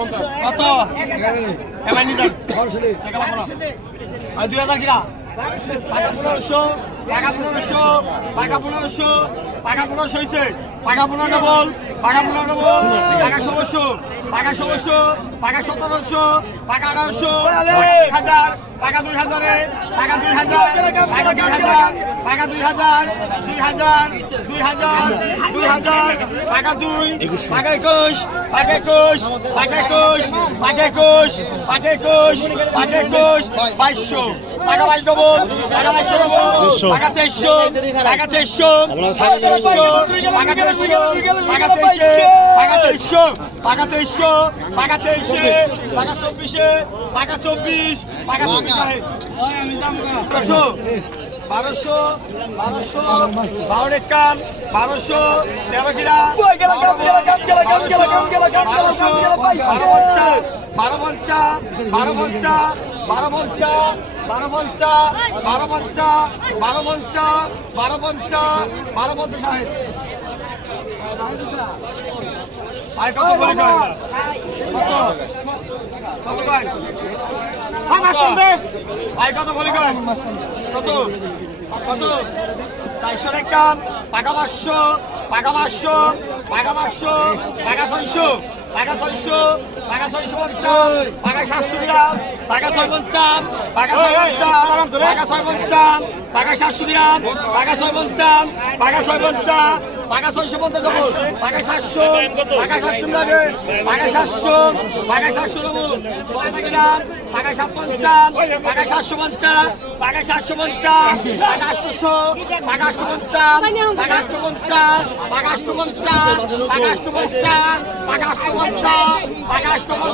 কত এমআই নি দেন আর 2000 কিরা টাকা 1500 টাকা 1500 টাকা 1500 টাকা 1500 হইছে টাকা 15 ডবল টাকা 15 ডবল টাকা 1600 টাকা 1600 টাকা 1700 টাকা 1800 1000 টাকা 2000 এ টাকা 2000 টাকা 2000 টাকা 2000 2000 2000 2000 টাকা 2 টাকা 21 টাকা 21 টাকা 21 টাকা 21 টাকা 21 টাকা 21 2200 টাকা 22 ডবল টাকা 22 ডবল টাকা 2300 টাকা 2300 টাকা 2300 টাকা 2300 টাকা 2300 টাকা 2300 টাকা 2300 টাকা 24 টাকা 24 টাকা 24 আহে আমি দাম 1200 1200 কাম 1200 13 কিরা 12 সাহেব আয় কত বলি কয় কত কয় আয় কত বলি কয় কত কত 400 টাকা টাকা 500 টাকা 500 টাকা 500 টাকা 600 টাকা 600 টাকা 650 টাকা 700 গ্রাম টাকা 650 টাকা 650 টাকা 650 টাকা 700 গ্রাম টাকা 650 টাকা 650 টাকা 650 ডবল টাকা 700 টাকা 700 লাগে টাকা 700 টাকা 700 ডবল টাকা গ্রাম টাকা 750 টাকা 750 টাকা 750 টাকা 800 টাকা 850 টাকা 850 টাকা 850 টাকা 850 টাকা 850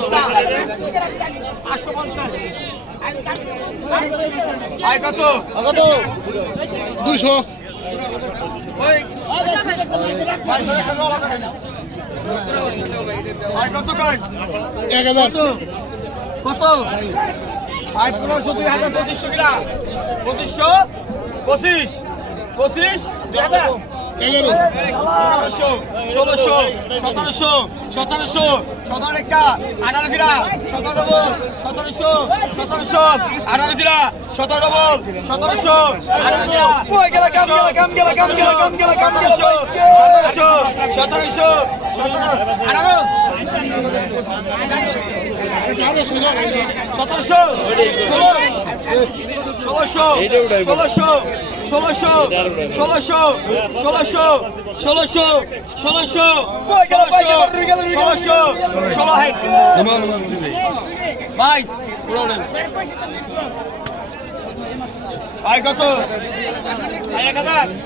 টাকা 850 আয় কত কত 200 ওই আয় কত কয় 1000 কত আয় 1500 2000 2500 কিরা 2500 25 25 2000 1600 1700 1700 17 টাকা 18 কিরা 17 ডবল 1700 18 কিরা 17 ডবল 1700 18 কিরা ওই গেল কাম 1700 1700 ভাই ভাই কত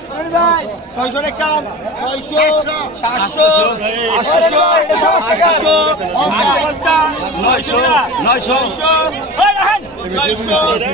1000 600 টাকা 600 700 800 800 টাকা